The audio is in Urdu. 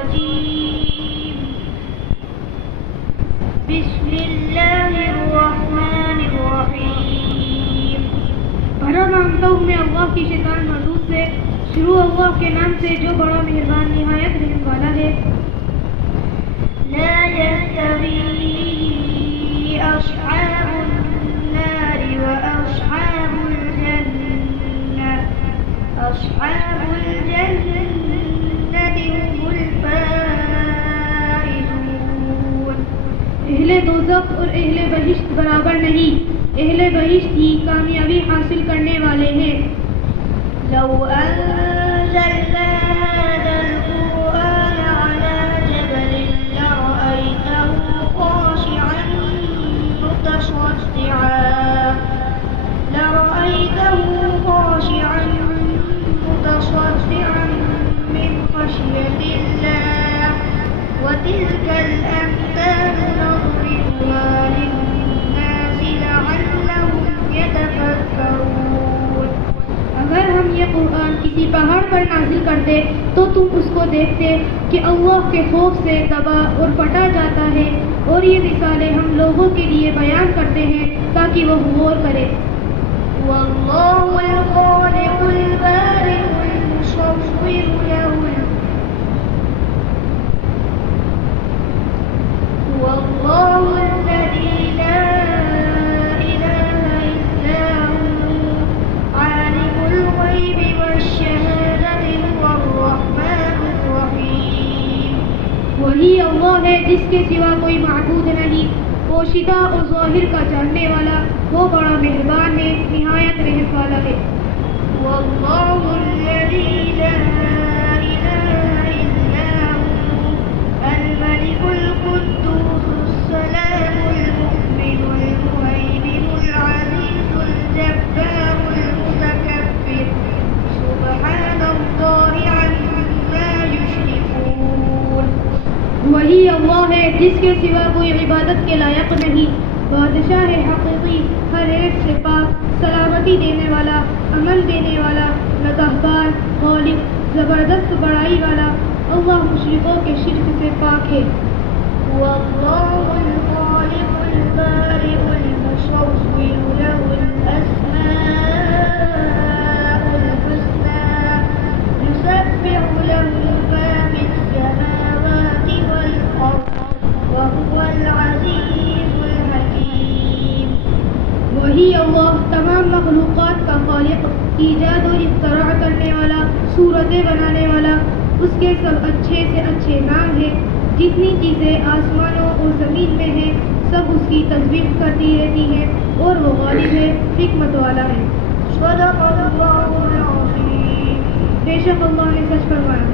الرجيم بسم الله الرحمن الرحیم۔ بھرا مانگتا ہوں میں اللہ کی شیطان مردود سے، شروع اللہ کے نام سے جو بڑا مہربان نہایت رحم والا ہے۔ لا يستوي أصحاب النار وأصحاب الجنة أصحاب الجنة هم الفائزون۔ اہل دوزخ اور اہل بہشت برابر نہیں، اہل بہشت ہی کامیابی حاصل کرنے والے ہیں۔ لو أنزلنا هذا القرآن على جبل لرأيته خاشعا متصدعا من خشية الله وتلك الأمثال نضربها للناس لعلهم يتفكرون۔ اگر ہم یہ قرآن کسی پہاڑ پر نازل کرتے تو تم اس کو دیکھتے کہ اللہ کے خوف سے دبا اور پھٹا جاتا ہے، اور یہ مثالیں ہم لوگوں کے لیے بیان کرتے ہیں تاکہ وہ غور کرے۔ واللہ الخالق البارئ المصور له واللہ الذی لا الہ الا هو عالم الغیب والشہادۃ هو الرحمن الرحیم۔ وہی اللہ ہے جس کے سوا کوئی معبود نہیں، پوشیدہ اور ظاہر کا جاننے والا، وہ بڑا مہربان ہے، نہایت رحم والا ہے۔ واللہ الذی لا الہ الا هو الملک القدوس السلام المؤمن المهیمن العزیز الجبار المتکبر سبحان اللہ عما یشرکون۔ وہی اللہ ہے جس کے سوا کوئی عبادت کے لائق نہیں، بادشاہ حقیقی، ہر ایک سے پاک، سلامتی دینے والا، عمل دینے والا، نگہبان، غالب، زبردست بڑائی والا، اللہ مشرکوں کے شرک سے پاک ہے۔ واللہ الخالق البارئ المصور له الاسماء الحسنى يسبح له ما في السماوات والارض وهو العزیز الحکیم۔ وہی اللہ تمام مخلوقات کا خالق، ایجاد و اختراع کرنے والا، صورتیں بنانے والا، اس کے سب اچھے سے اچھے نام ہیں۔ جتنی چیزیں آسمانوں اور زمین میں ہیں سب اس کی تسبیح کرتی رہتی ہیں، اور وہ غالب ہے، حکمت والا ہے۔ صدق اللہ العظیم۔ بے شک اللہ نے سچ فرمایا۔